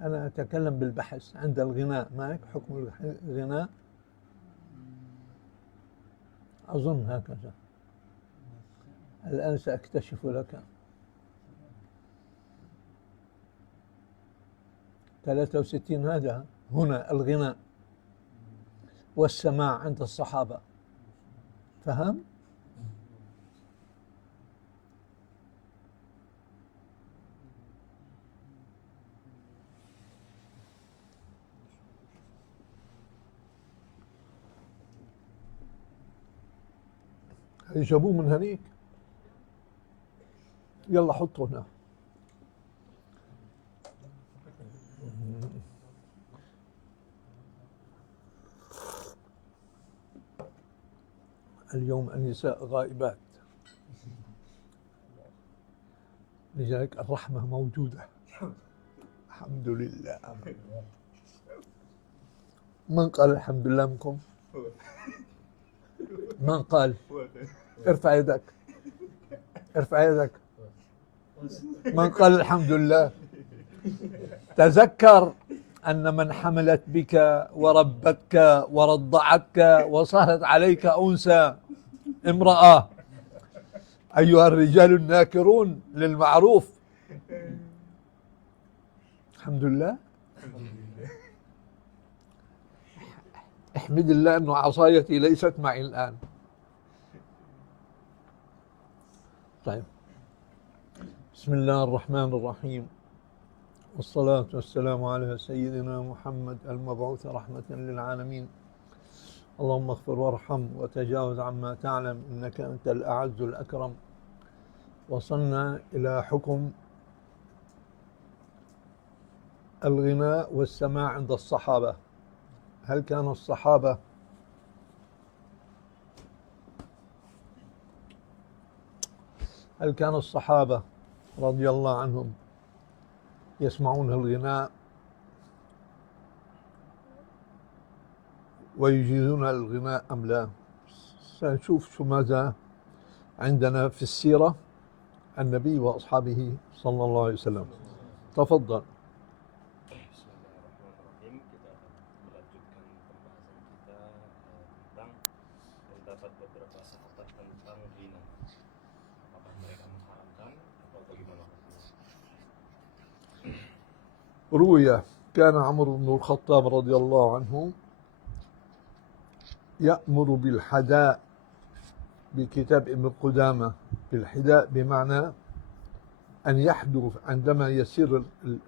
أنا أتكلم بالبحث عند الغناء، ما هيك حكم الغناء؟ أظن هكذا. الآن سأكتشف لك. 63 هذا هنا الغناء والسماع عند الصحابة. فهم؟ جابوه من هنيك. يلا حطه هنا. اليوم النساء غائبات، لذلك الرحمة موجودة. الحمد لله. من قال الحمد لله منكم؟ من قال؟ ارفع يدك، ارفع يدك. من قال الحمد لله؟ تذكر أن من حملت بك وربتك ورضعتك وصهرت عليك أنثى امرأة، أيها الرجال الناكرون للمعروف. الحمد لله. احمد الله أن عصايتي ليست معي الآن. طيب، بسم الله الرحمن الرحيم، والصلاة والسلام على سيدنا محمد المبعوث رحمة للعالمين. اللهم اغفر وارحم وتجاوز عما تعلم، إنك أنت الأعز الأكرم. وصلنا إلى حكم الغناء والسماع عند الصحابة. هل كان الصحابة رضي الله عنهم يسمعون الغناء ويجيزون الغناء أم لا؟ سنشوف شو ماذا عندنا في السيرة النبي وأصحابه صلى الله عليه وسلم. تفضل. بسم الله الرحمن الرحيم. Kita akan melanjutkan pembahasan kita tentang pendapat beberapa sahabat tentang zina. Apakah mereka mengharamkan atau bagaimana hukumnya? روي كان عمرو بن الخطاب رضي الله عنه يأمر بالحداء بكتاب ابن قدامة. بالحداء بمعنى أن يحدو عندما يسير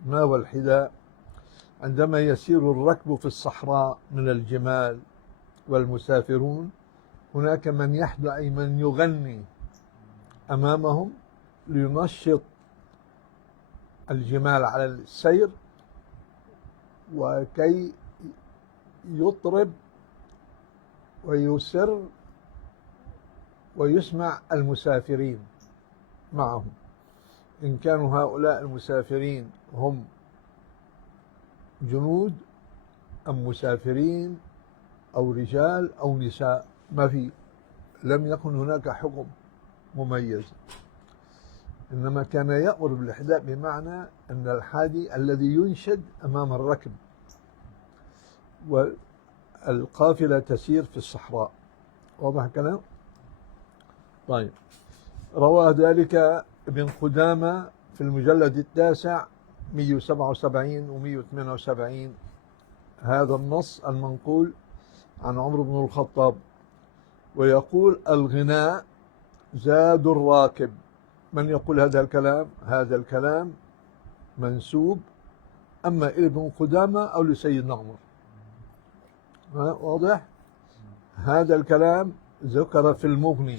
ما والحداء عندما يسير الركب في الصحراء من الجمال والمسافرون، هناك من يحدو أي من يغني أمامهم لينشط الجمال على السير، وكي يطرب ويسر ويسمع المسافرين معهم، إن كانوا هؤلاء المسافرين هم جنود أم مسافرين أو رجال أو نساء، لم يكن هناك حكم مميز. إنما كان يأمر بالإحداء بمعنى أن الحادي الذي ينشد أمام الركب، والقافلة تسير في الصحراء. واضح الكلام؟ طيب، روى ذلك ابن قدامة في المجلد التاسع 177 و 178 هذا النص المنقول عن عمرو بن الخطاب، ويقول الغناء زاد الراكب. من يقول هذا الكلام؟ هذا الكلام منسوب أما إلى ابن قدامة أو لسيدنا عمر. واضح؟ هذا الكلام ذكر في المغني،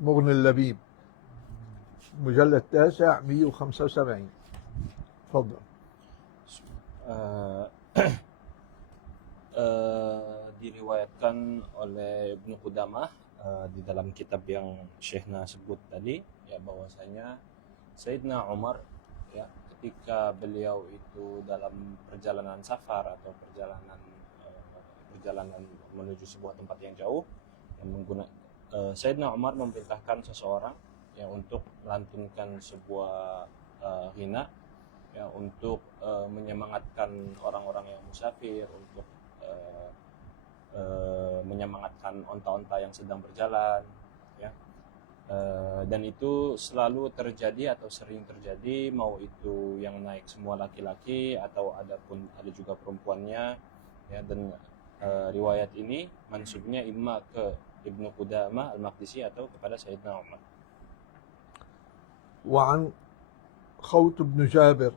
مغني اللبيب، مجلد التاسع 175. تفضل. Diriwayatkan oleh Ibnu Qudamah di dalam kitab yang Syekhna sebut tadi, ya, bahwasanya Sayyidina Umar, ya, ketika beliau itu dalam perjalanan safar atau perjalanan menuju sebuah tempat yang jauh, yang Sayyidina Umar memerintahkan seseorang, ya, untuk melantunkan sebuah ghina ya untuk menyemangatkan orang-orang yang musafir, untuk menyemangatkan onta-onta yang sedang berjalan, ya. Dan itu selalu terjadi atau sering terjadi, mau itu yang naik semua laki-laki atau ada juga perempuannya, ya. Dan riwayat ini mansubnya imma ke Ibnu Qudamah Al-Maqdisi atau kepada Sayyidina Umar. وعن خوت بن جابر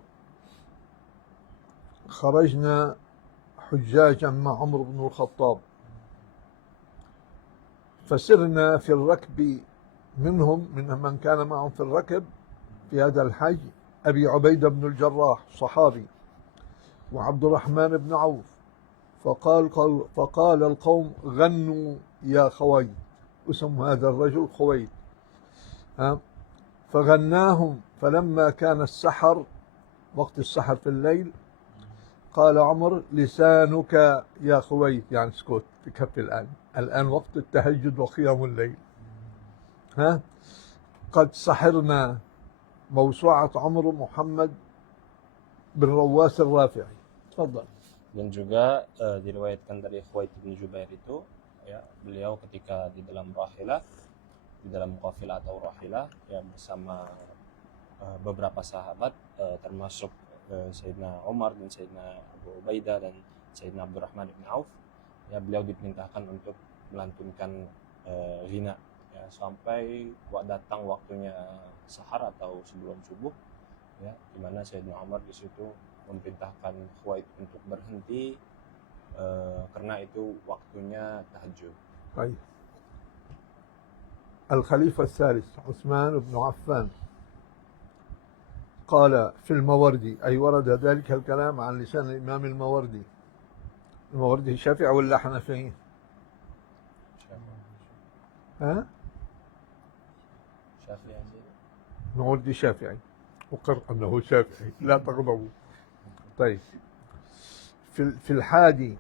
خرجنا حجاجا مع عمر بن الخطاب فسرنا في الركب منهم من كان معهم في الركب في هذا الحج أبي عبيدة بن الجراح صحابي وعبد الرحمن بن عوف فقال القوم غنوا يا خويد، اسم هذا الرجل خويد، فغناهم. فلما كان السحر، وقت السحر في الليل، قال عمر لسانك يا خويد، يعني اسكت تكفي الآن وقت التهجد وقيام الليل، قد سحرنا. موسوعة عمر محمد بن رواس الرافعي. تفضل. Dan juga diriwayatkan dari Khuwaid bin Jubair itu, ya, beliau ketika di dalam rahilah, di dalam qafilah atau rahilah, ya, bersama beberapa sahabat, termasuk Sayyidina Umar dan Sayyidina Abu Ubaidah dan Sayyidina Abdurrahman bin Auf, ya, beliau diperintahkan untuk melantunkan ghina, ya, sampai datang waktunya sahar atau sebelum subuh, ya, di mana Sayyidina Umar di situ memerintahkan Khuwaid untuk berhenti karena itu waktunya tahajud. طيب. الخليفة الثالث عثمان بن عفان قال في الموردي، أي ورد ذلك الكلام عن لسان الإمام الموردي. الموردي شافعي ولا حنفي؟ شافعي. الموردي شافعي، أقر أنه شافعي، لا تغضبوا. طيب. في الحادي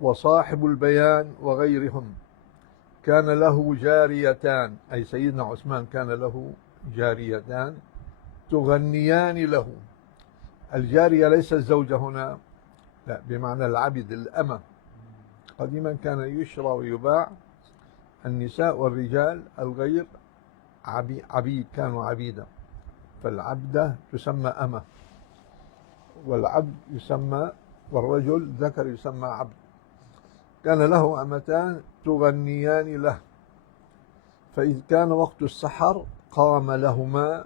وصاحب البيان وغيرهم كان له جاريتان، أي سيدنا عثمان كان له جاريتان تغنيان له. الجارية ليس الزوجة هنا، لا، بمعنى العبد، الأمة. قديما كان يشرى ويباع النساء والرجال الغير عبيد، كانوا عبيدا، فالعبدة تسمى أمة، والعبد يسمى، والرجل ذكر يسمى عبد. كان له أمتان تغنيان له، فإذ كان وقت السحر قام لهما،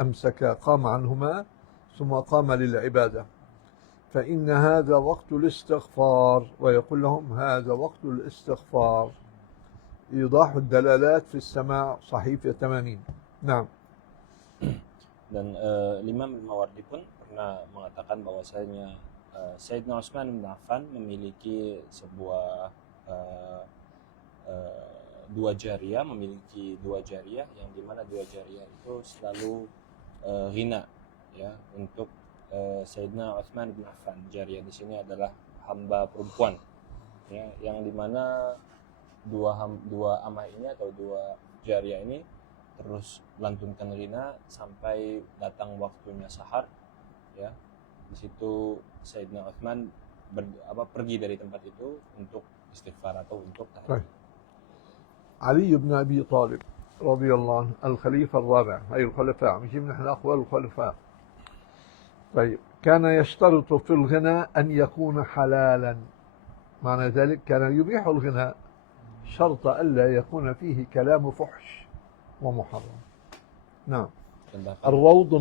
أمسكا، قام عنهما ثم قام للعبادة، فإن هذا وقت الاستغفار، ويقول لهم هذا وقت الاستغفار. إيضاح الدلالات في السماع، صحيفة 80. نعم. Dan Imam Al-Mawardi pun pernah mengatakan bahwasanya Sayyidina Utsman bin Affan memiliki sebuah dua jariyah, yang dimana dua jariyah itu selalu ghina, ya, untuk Sayyidina Utsman bin Affan. Jariyah di sini adalah hamba perempuan, ya, yang dimana dua amah ini atau dua jariyah ini terus melantunkan ghina sampai datang waktunya sahar, ya. Di situ Sayyidina Utsman pergi dari tempat itu untuk istighfar atau untuk tahajud. علي بن أبي طالب رضي الله عنه الخليفة الرابع، أي الخلفاء، مش من احنا أخوال الخلفاء. طيب. كان يشترط في الغناء أن يكون حلالا، معنى ذلك كان يبيح الغناء شرط ألا يكون فيه كلام فحش ومحرم. نعم. الروض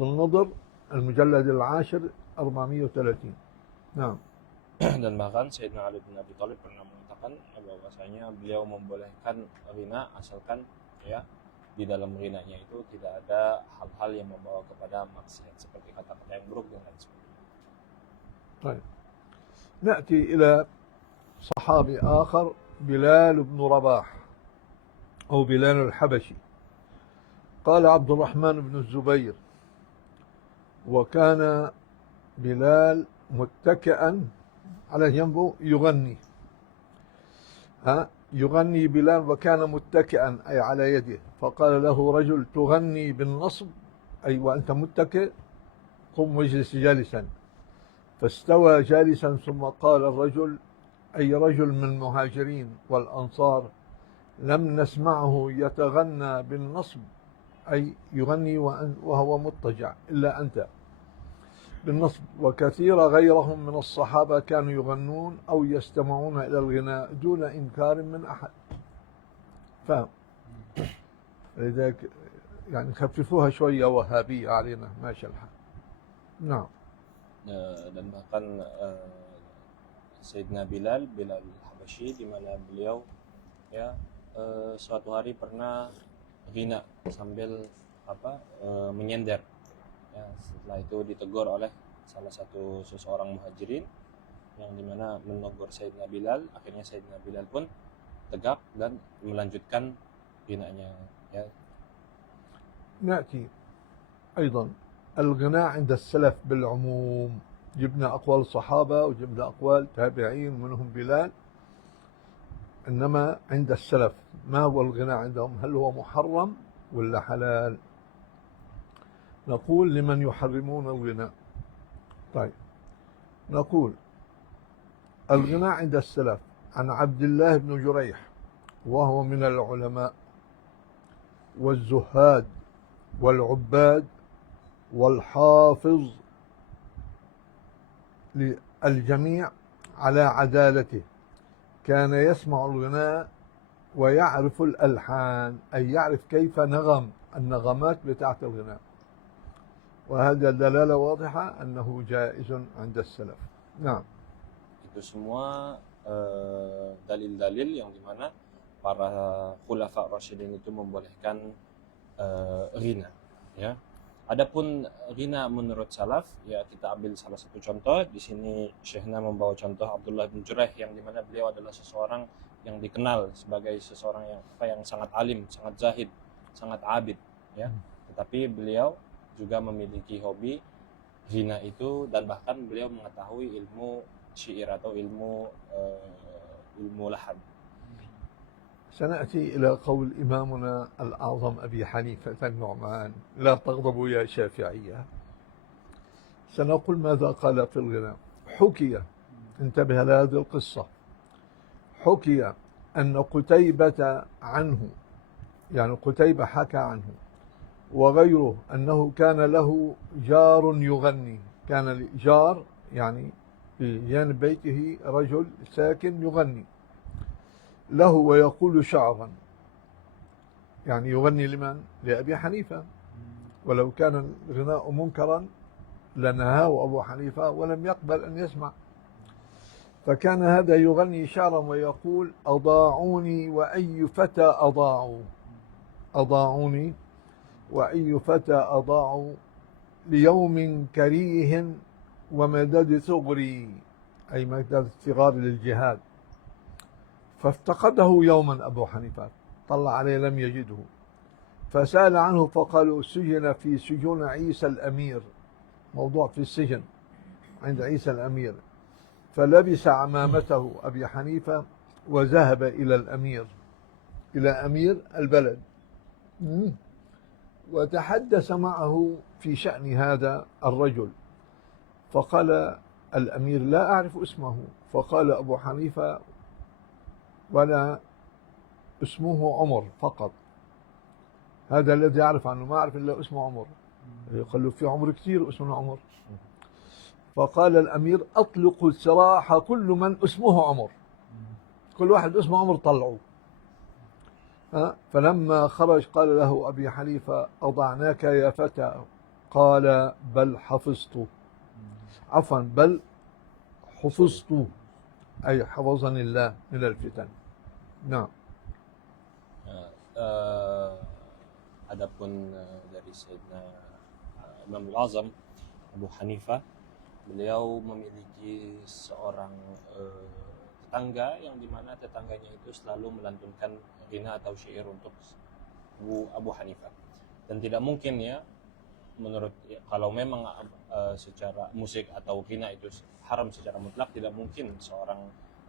النضر المجلد 10 430. نعم. Dan bahkan Sayyidina Ali bin Abi Thalib pernah mengatakan bahwasanya beliau membolehkan ghina asalkan, ya, di dalam ghinanya itu tidak ada hal-hal yang membawa kepada maksiat seperti kata-kata yang buruk dan lain sebagainya. طيب. نأتي إلى صحابي آخر، بلال بن رباح أو بلال الحبشي. قال عبد الرحمن بن الزبير: وكان بلال متكئا على جنبه يغني بلال، وكان متكئا أي على يده، فقال له رجل: تغني بالنصب، أي وأنت متكئ قم واجلس جالسا. فاستوى جالسا ثم قال الرجل، أي رجل من المهاجرين والأنصار، لم نسمعه يتغنى بالنصب، أي يغني وهو مضطجع، إلا أنت بالنصب، وكثير غيرهم من الصحابة كانوا يغنون أو يستمعون إلى الغناء دون إنكار من أحد. فهم؟ لذلك يعني خففوها شوية وهابية علينا، ماشي الحال. نعم. Dan bahkan Sayyidina Bilal Habasyi, di mana beliau ya suatu hari pernah ghina sambil menyender. Ya, setelah itu ditegur oleh salah satu seseorang muhajirin yang dimana menegur Sayyidina Bilal. Akhirnya Sayyidina Bilal pun tegak dan melanjutkan ghinanya. Ya. نأتي أيضا الغناء عند السلف بالعموم، جبنا أقوال الصحابة وجبنا أقوال تابعين منهم بلال، إنما عند السلف ما هو الغناء عندهم؟ هل هو محرم ولا حلال؟ نقول لمن يحرمون الغناء. طيب نقول الغناء عند السلف عن عبد الله بن جريح، وهو من العلماء والزهاد والعباد والحافظ للجميع على عدالته، كان يسمع الغناء ويعرف الألحان، أي يعرف كيف نغم النغمات بتاعت الغناء، وهذا دلالة واضحة أنه جائز عند السلف. نعم. Itu semua dalil-dalil yang dimana para khulafa Rasyidin itu membolehkan ghina. Ya. Adapun ghina menurut salaf, ya kita ambil salah satu contoh. Di sini Syekhna membawa contoh Abdullah bin Juraih, yang dimana beliau adalah seseorang yang dikenal sebagai seseorang yang sangat alim, sangat zahid, sangat abid. Ya. Tetapi beliau juga memiliki hobi ghina itu, dan bahkan beliau mengetahui ilmu syair atau ilmu lahan. سنأتي إلى قول إمامنا الأعظم أبي حنيفة النعمان: لا تغضبوا يا شافعية. سنقول ماذا قال في الغناء. حكي، انتبه لهذه القصة، حكي أن قتيبة عنه، يعني قتيبة حكى عنه وغيره، أنه كان له جار يغني، كان جار يعني في جانب بيته رجل ساكن يغني له ويقول شعرا، يعني يغني لمن؟ لأبي حنيفة، ولو كان الغناء منكرا لنهاه أبو حنيفة ولم يقبل أن يسمع. فكان هذا يغني شعرا ويقول: أضاعوني وأي فتى أضاعوا، أضاعوني وأي فتى أضاعوا ليوم كريه ومدد ثغري، أي مدد ثغار للجهاد. فافتقده يوما أبو حنيفة، طلع عليه لم يجده، فسأل عنه فقالوا: سجن في سجون عيسى الأمير، موضوع في السجن عند عيسى الأمير. فلبس عمامته أبي حنيفة وذهب إلى الأمير، إلى أمير البلد، وتحدث معه في شأن هذا الرجل. فقال الأمير: لا أعرف اسمه. فقال أبو حنيفة: ولا اسمه عمر فقط، هذا الذي يعرف عنه، ما أعرف إلا اسمه عمر. قال له: في عمر كثير اسمه عمر. فقال الأمير: أطلقوا السراح كل من اسمه عمر، كل واحد اسمه عمر طلعوه. فلما خرج قال له أبي حنيفة: أضعناك يا فتى؟ قال: بل حفظت، عفوا بل حفظت، أي حفظني الله من الفتن. نعم. Adapun dari Sayyidina Imam Al-Azam Abu Hanifah, beliau memiliki seorang tetangga yang dimana tetangganya itu selalu melantunkan ghina atau syair untuk Abu Hanifah. Dan tidak mungkin ya, menurut kalau memang secara musik atau ghina itu haram secara mutlak, tidak mungkin seorang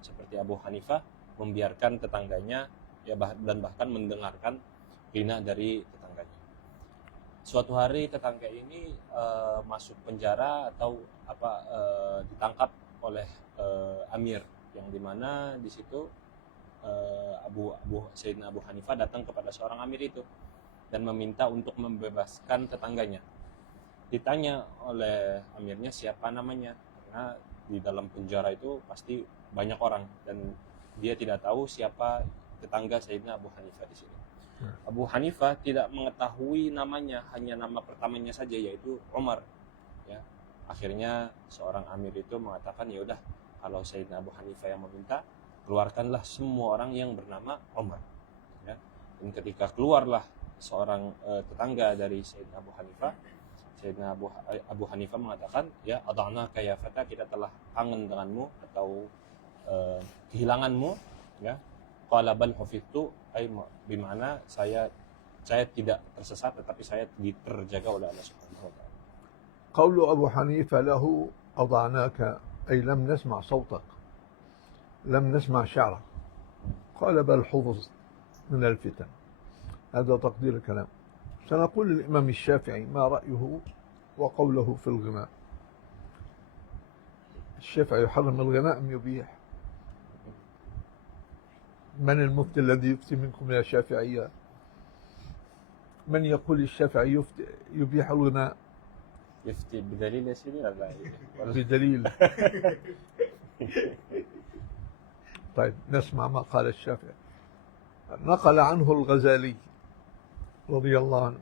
seperti Abu Hanifah membiarkan tetangganya ya dan bahkan mendengarkan ghina dari tetangganya. suatu hari tetangga ini masuk penjara atau ditangkap oleh Amir, yang dimana di situ Sayyidina Abu Hanifah datang kepada seorang Amir itu dan meminta untuk membebaskan tetangganya. Ditanya oleh Amirnya siapa namanya, karena di dalam penjara itu pasti banyak orang dan dia tidak tahu siapa tetangga Sayyidina Abu Hanifah di sini. Abu Hanifah tidak mengetahui namanya, hanya nama pertamanya saja, yaitu Umar. Ya. Akhirnya seorang Amir itu mengatakan, ya udah, kalau Sayyidina Abu Hanifah yang meminta, keluarkanlah semua orang yang bernama Umar. Ya. Dan ketika keluarlah seorang tetangga dari Sayyidina Abu Hanifah, Sayyidina Abu Hanifah mengatakan, ya ada'naka ya fata, kita telah kangen denganmu atau kehilanganmu. Ya. Qala bal hufidtu, bimana saya tidak tersesat, tetapi saya terjaga oleh Allah Subhanahu wa taala. قول أبو حنيفة له أضعناك أي لم نسمع صوتك لم نسمع شعرك قال بل حفظت من الفتن. هذا تقدير الكلام. سنقول للإمام الشافعي ما رأيه وقوله في الغناء. الشافعي يحرم الغناء أم يبيح؟ من المفتي الذي يفتي منكم يا شافعية؟ من يقول الشافعي يبيح الغناء؟ يفتي بدليل يا سيدي ولا بدليل. طيب نسمع ما قال الشافعي. نقل عنه الغزالي رضي الله عنه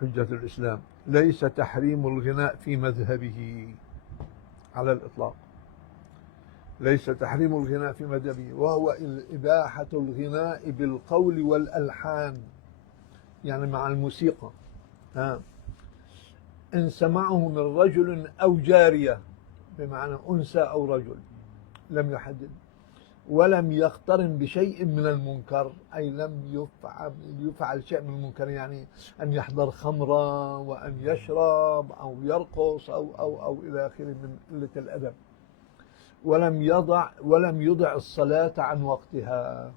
حجة الإسلام: ليس تحريم الغناء في مذهبه على الإطلاق، ليس تحريم الغناء في مذهبه، وهو إباحة الغناء بالقول والألحان، يعني مع الموسيقى. إن سمعه من رجل أو جارية، بمعنى أنثى أو رجل، لم يحدد، ولم يقترن بشيء من المنكر، أي لم يفعل شيء من المنكر، يعني أن يحضر خمرا وأن يشرب أو يرقص أو إلى آخره من قلة الأدب. ولم يضع الصلاة عن وقتها.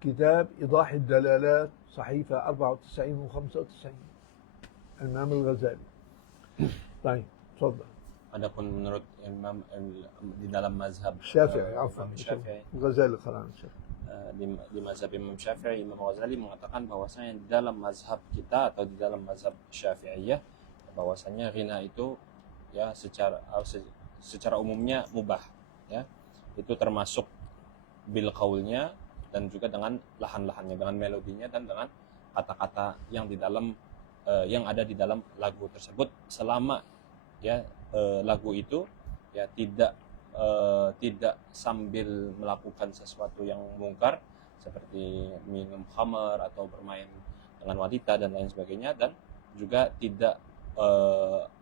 كتاب إيضاح الدلالات، صحيفة 94 و 95، الإمام الغزالي. طيب تفضل. Adapun menurut Imam di dalam mazhab Syafi'i, Ghazali di mazhab Imam Syafi'i, Imam Ghazali mengatakan bahwasanya di dalam mazhab kita atau di dalam mazhab Syafi'iyah, bahwasanya ghina itu ya secara umumnya mubah, ya. Itu termasuk bil qaulnya dan juga dengan lahan-lahannya, dengan melodinya dan dengan kata-kata yang di dalam yang ada di dalam lagu tersebut, selama ya lagu itu ya tidak sambil melakukan sesuatu yang mungkar seperti minum khamar atau bermain dengan wanita dan lain sebagainya, dan juga tidak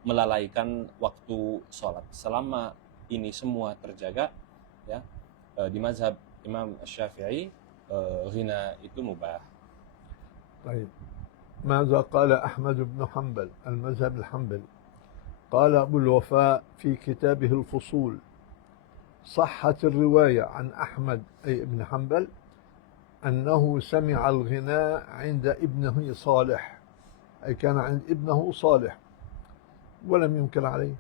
melalaikan waktu sholat. Selama ini semua terjaga, ya, di mazhab Imam Syafi'i ghina itu mubah. طيب ماذا قال أحمد بن حنبل المذهب الحنبلي؟ قال أبو الوفاء في كتابه الفصول: صحت الرواية عن أحمد أي ابن حنبل أنه سمع الغناء عند ابنه صالح، أي كان عند ابنه صالح ولم ينكر عليه.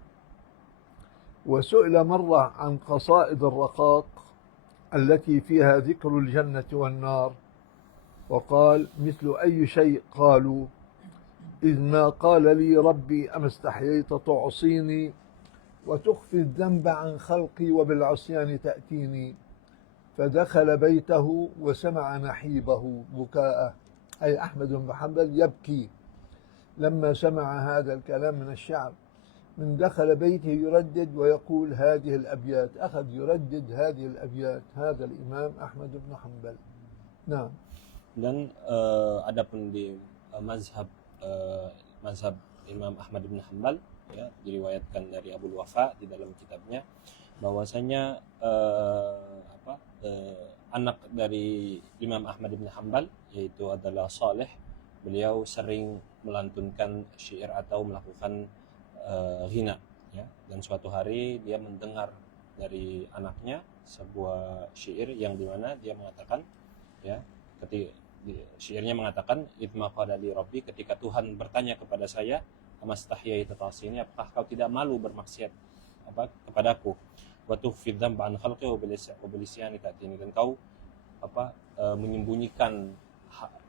وسئل مرة عن قصائد الرقاق التي فيها ذكر الجنة والنار، وقال: مثل أي شيء قالوا، إذ ما قال لي ربي أما استحييت تعصيني وتخفي الذنب عن خلقي وبالعصيان تأتيني. فدخل بيته وسمع نحيبه بكاءه، أي أحمد بن حنبل يبكي لما سمع هذا الكلام من الشعب. من دخل بيته يردد ويقول هذه الأبيات، أخذ يردد هذه الأبيات، هذا الإمام أحمد بن حنبل. نعم. Dan adapun di mazhab Imam Ahmad bin Hanbal, ya, diriwayatkan dari Abu Wafa di dalam kitabnya bahwasanya anak dari Imam Ahmad bin Hanbal yaitu adalah Saleh. Beliau sering melantunkan syair atau melakukan ghina, ya. Dan suatu hari dia mendengar dari anaknya sebuah syair yang dimana dia mengatakan, ya, Syairnya mengatakan, idma qala li rabbi, ketika Tuhan bertanya kepada saya, amastahyai tatasini, apakah kau tidak malu bermaksiat kepadaku, wa tukhfi dzamba an khalqi wa bilisyani ta'tini, dan kau menyembunyikan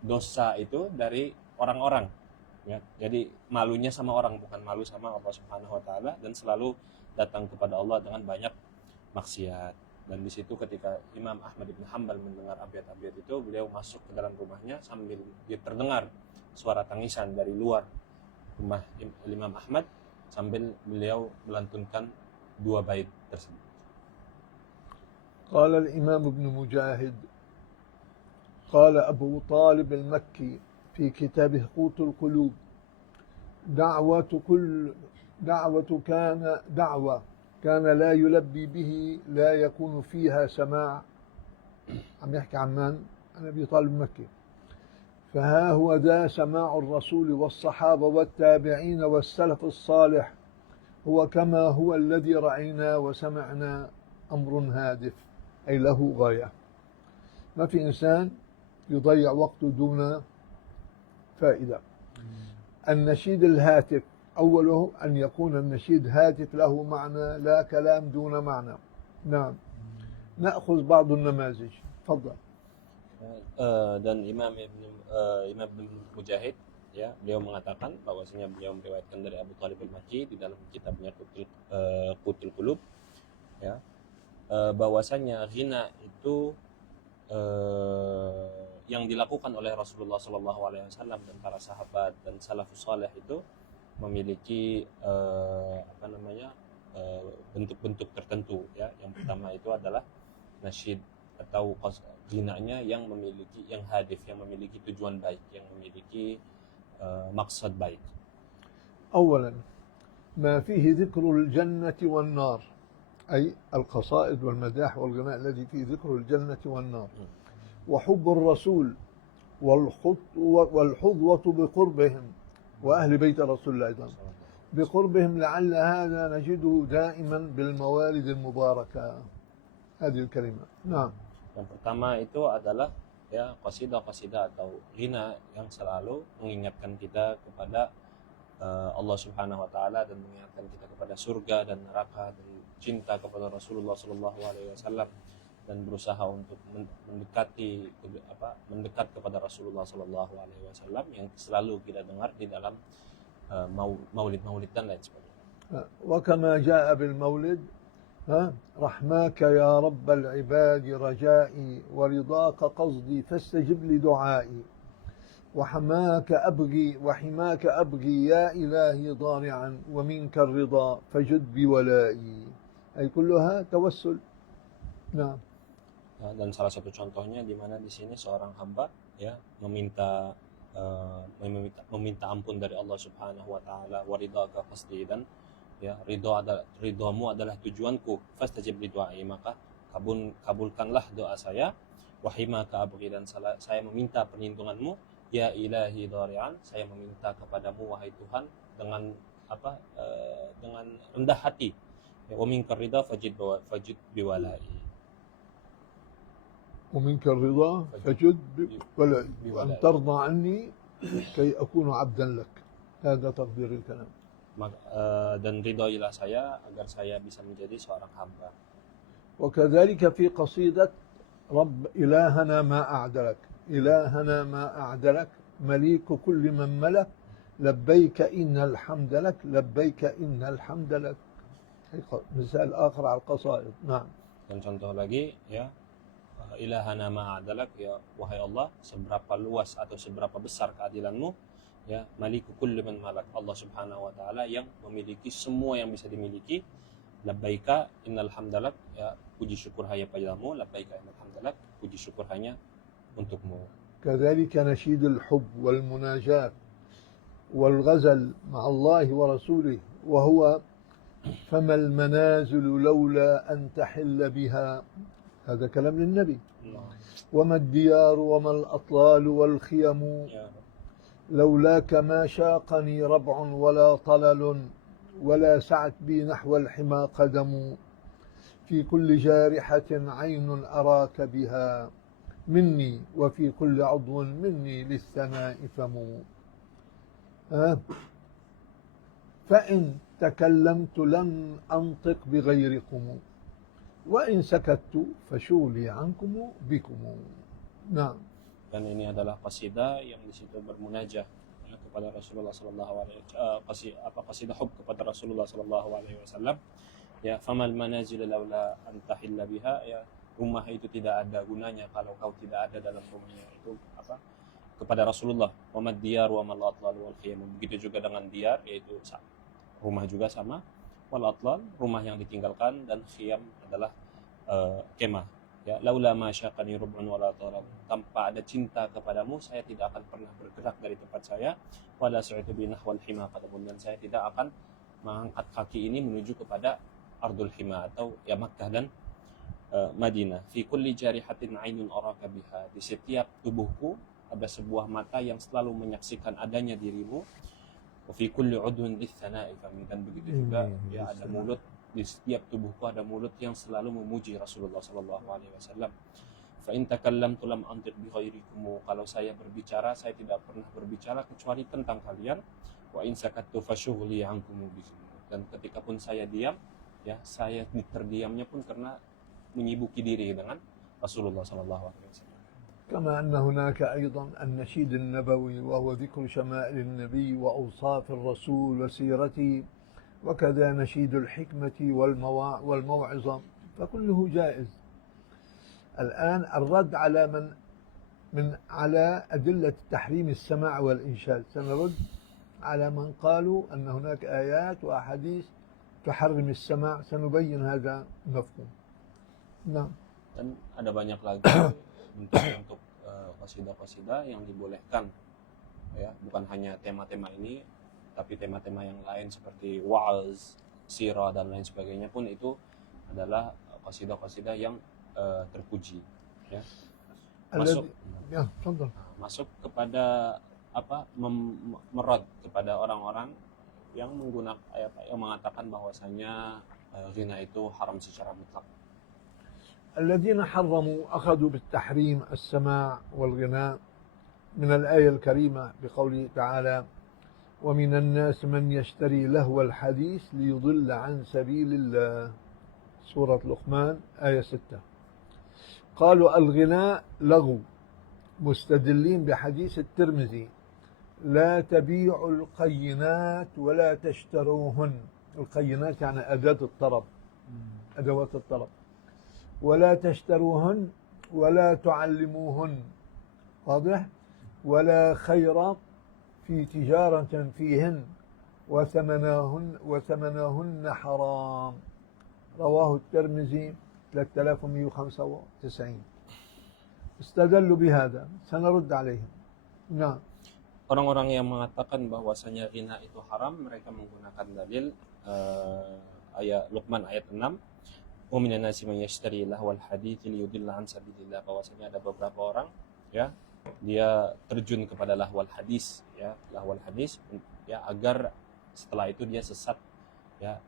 dosa itu dari orang-orang, ya. Jadi malunya sama orang, bukan malu sama Allah Subhanahu wa taala, dan selalu datang kepada Allah dengan banyak maksiat. Dan di situ ketika Imam Ahmad bin Hanbal mendengar abiyat-abiyat itu, beliau masuk ke dalam rumahnya sambil terdengar suara tangisan dari luar rumah Imam Ahmad, sambil beliau melantunkan 2 bait tersebut. قال الإمام ابن مجاهد قال أبو طالب المكي في كتابه قوت القلوب دعوة كان لا يلبي به لا يكون فيها سماع. عم يحكي عن من؟ عن أبي طالب المكي. فها هو ذا سماع الرسول والصحابة والتابعين والسلف الصالح هو كما هو الذي رأينا وسمعنا أمر هادف، أي له غاية. ما في إنسان يضيع وقته دون فائدة. النشيد الهاتف أوله أن يكون النشيد هاتف له معنى، لا كلام دون معنى. نعم. نأخذ بعض النماذج. تفضل. Dan Imam Ibn Mujahid, ya, beliau mengatakan bahwasanya beliau meriwayatkan dari Abu Thalib al-Makki di dalam kitabnya Qutul Qulub, ya, bahwasanya ghina itu yang dilakukan oleh Rasulullah SAW dan para sahabat dan salafus saleh itu memiliki bentuk-bentuk tertentu, ya. Yang pertama itu adalah nasyid atau ghinanya yang hadif, yang memiliki tujuan baik, yang memiliki maksud baik. أولا ما فيه ذكر الجنة والنار، أي القصائد والمداح والغناء الذي فيه ذكر الجنة والنار، وحب الرسول والحظوة بقربهم وأهل بيت رسول الله أيضا بقربهم، لعل هذا نجده دائما بالموالد المباركة. هذه الكلمة. نعم. Yang pertama itu adalah, ya, qasidah atau ghina yang selalu mengingatkan kita kepada Allah Subhanahu wa taala, dan mengingatkan kita kepada surga dan neraka, dan cinta kepada Rasulullah sallallahu alaihi wasallam, dan berusaha untuk mendekat kepada Rasulullah sallallahu alaihi wasallam, yang selalu kita dengar di dalam maulid-maulid dan lain sebagainya. وكما جاء بالمولد رحماك يا رب العباد رجائي ورضاك قصدي فاستجب لدعائي وحماك أبغي يا إلهي ضارعا ومنك الرضا فجد بولائي، أي كلها توسل. نعم. Dan salah satu contohnya di mana di sini seorang hamba, ya, meminta ampun dari Allah Subhanahu wa taala, waridaka qasdi, dan, ya, ridhamu adalah tujuanku, fastajib li du'ai, maka kabulkanlah doa saya, wahimaka abghi, dan saya meminta perlindunganmu, ya ilahi dhari'an, saya meminta kepadamu wahai Tuhan dengan dengan rendah hati, wa minka ridha fajid biwalai, ومنك الرضا فجد بولائي وأن ترضى عني كي أكون عبدا لك. هذا تقدير الكلام. Dan ridhoilah saya agar saya bisa menjadi seorang hamba. وكذلك في قصيدة رب إلهنا ما أعدلك، إلهنا ما أعدلك مليك كل من ملك لبيك إن الحمد لك لبيك إن الحمد لك. مثال آخر على القصائد. نعم. Dan contoh lagi, ya, ilahana ma'adalak, ya, wahai Allah, seberapa luas atau seberapa besar keadilanmu, ya, maliku kulli man malak, Allah Subhanahu wa taala yang memiliki semua yang bisa dimiliki, labbaika innal hamdalak, ya, puji syukur hanya padamu, labbaika innal hamdalak, puji syukur hanya untukmu. كذلك نشيد الحب والمناجاة والغزل مع الله ورسوله، وهو فما المنازل لولا أن تحل بها، هذا كلام للنبي، وما الديار وما الأطلال والخيم لولاك ما شاقني ربع ولا طلل ولا سعت بي نحو الحمى قدم في كل جارحة عين أراك بها مني وفي كل عضو مني للثناء فمو. فإن تكلمت لم أنطق بغيركم وإن سكت فشغلي عنكم بكم. Nah, Dan ini adalah qasidah yang di situ bermunajah ya, kepada Rasulullah sallallahu alaihi qasidah hub kepada Rasulullah sallallahu alaihi wasallam. Ya, famal manazil laula an tahilla biha, ya, rumah itu tidak ada gunanya kalau kau tidak ada dalam rumahnya. Itu apa? Kepada Rasulullah. Wa mad diyar wa mal atlal wal khiyam. Begitu juga dengan diyar, yaitu rumah juga sama. Wal atlal, rumah yang ditinggalkan, dan khiyam adalah kemah. Ya, laula ma syaqani rub'un wala tarab. Tanpa ada cinta kepadamu, saya tidak akan pernah bergerak dari tempat saya. Wala su'tu bi nahwal hima, dan saya tidak akan mengangkat kaki ini menuju kepada Ardul Hima atau ya Makkah dan Madinah. Fi kulli jarihatin ainun araka biha. Di setiap tubuhku ada sebuah mata yang selalu menyaksikan adanya dirimu. Wa fi kulli udwin lithana'i kami, dan begitu juga ya ada mulut, di setiap tubuhku ada mulut yang selalu memuji Rasulullah sallallahu alaihi wasallam. Fa in takallamtu lam antiq bi ghairikum. Kalau saya berbicara, saya tidak pernah berbicara kecuali tentang kalian. Wa in sakattu fashughli ankum bikum. Dan ketika pun saya diam, ya saya terdiamnya pun karena menyibuki diri dengan Rasulullah sallallahu alaihi wasallam. كما أن هناك أيضا النشيد النبوي وهو ذكر شمائل النبي وأوصاف الرسول وسيرته، وكذا نشيد الحكمة والموعظة، فكله جائز. الآن الرد على على أدلة تحريم السماع والإنشاد. سنرد على من قالوا أن هناك آيات وأحاديث تحرم السماع. سنبين هذا المفهوم. نعم. Dan ada banyak lagi untuk qasidah-qasidah yang dibolehkan, ya, bukan hanya tema-tema ini, tapi tema-tema yang lain seperti wa'az, sirah dan lain sebagainya pun itu adalah qasidah-qasidah yang terpuji, ya. Masuk kepada apa, merod kepada orang-orang yang menggunakan yang mengatakan bahwasanya ghina itu haram secara mutlak. الذين حرموا أخذوا بالتحريم السماع والغناء من الآية الكريمة بقوله تعالى: ومن الناس من يشتري لهو الحديث ليضل عن سبيل الله. سورة لقمان آية 6. قالوا الغناء لغو، مستدلين بحديث الترمذي: لا تبيعوا القينات ولا تشتروهن. القينات يعني أداة الطرب، أدوات الطرب. ولا تشتروهن ولا تعلموهن. واضح؟ ولا خير في تجارة فيهن وثمنهن حرام. رواه الترمذي 3195. استدلوا بهذا، سنرد عليهم. نعم. Orang-orang yang mengatakan bahwasanya ghina itu haram, mereka menggunakan dalil ayat Luqman ayat 6. Wa minan nasi man yashtari lahwal hadits liyudilla an sabilillah. Bahwasanya ada beberapa orang, ya, dia terjun kepada lahwal hadis, ya, lahwal hadis, ya, agar setelah itu dia sesat, ya,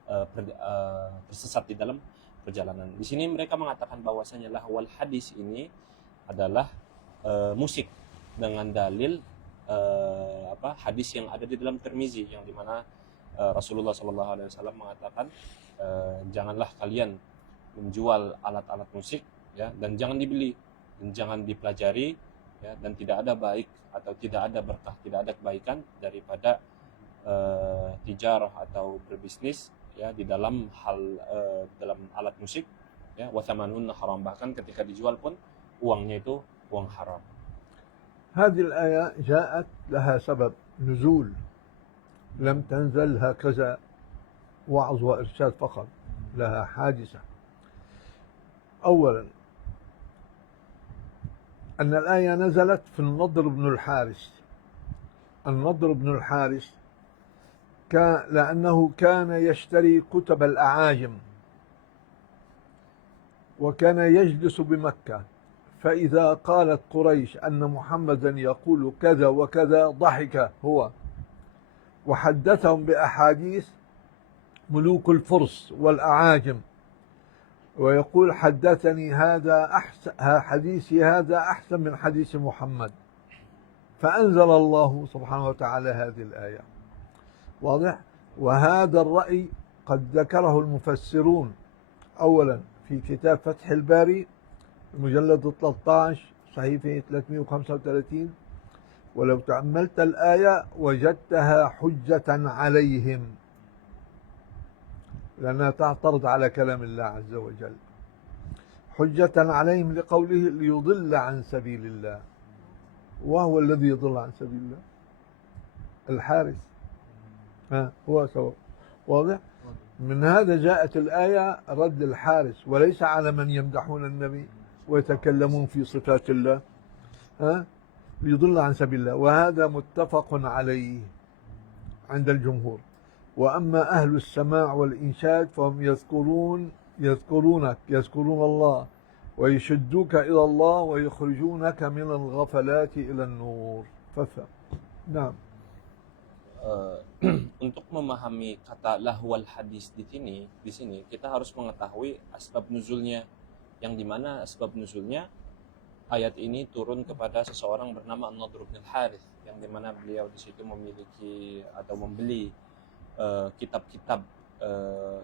tersesat di dalam perjalanan. Di sini mereka mengatakan bahwasanya lahwal hadis ini adalah musik dengan dalil hadis yang ada di dalam Tirmizi, yang dimana Rasulullah SAW mengatakan janganlah kalian menjual alat-alat musik, ya, dan jangan dibeli dan jangan dipelajari, ya, dan tidak ada baik atau tidak ada berkah, tidak ada kebaikan daripada tijarah atau berbisnis, ya, di dalam hal dalam alat musik, ya, wa thamanunna haram, bahkan ketika dijual pun uangnya itu uang haram. هذه الآية جاءت لها سبب نزول، لم تنزل هكذا وعظ وإرشاد فقط، لها حادثة. أولا أن الآية نزلت في النضر بن الحارث. النضر بن الحارث لأنه كان يشتري كتب الأعاجم، وكان يجلس بمكة، فإذا قالت قريش أن محمدا يقول كذا وكذا ضحك هو وحدثهم بأحاديث ملوك الفرس والأعاجم ويقول حدثني هذا أحسن، حديثي هذا أحسن من حديث محمد، فأنزل الله سبحانه وتعالى هذه الآية. واضح؟ وهذا الرأي قد ذكره المفسرون أولا في كتاب فتح الباري المجلد 13 صحيفة 335، ولو تأملت الآية وجدتها حجة عليهم، لأنها تعترض على كلام الله عز وجل. حجة عليهم لقوله ليضل عن سبيل الله، وهو الذي يضل عن سبيل الله الحارس، هو سواء. واضح؟ من هذا جاءت الآية رد الحارس، وليس على من يمدحون النبي ويتكلمون في صفات الله، ليضل عن سبيل الله، وهذا متفق عليه عند الجمهور. وأما أهل السماع والإنشاد فهم يذكرون الله ويشدوك إلى الله ويخرجونك من الغفلات إلى النور. فافهم. نعم. Untuk memahami kata lahwal hadis di sini kita harus mengetahui asbab nuzulnya, yang dimana asbab nuzulnya ayat ini turun kepada seseorang bernama An-Nadhr bin Al-Harith, yang dimana beliau di situ memiliki atau membeli kitab-kitab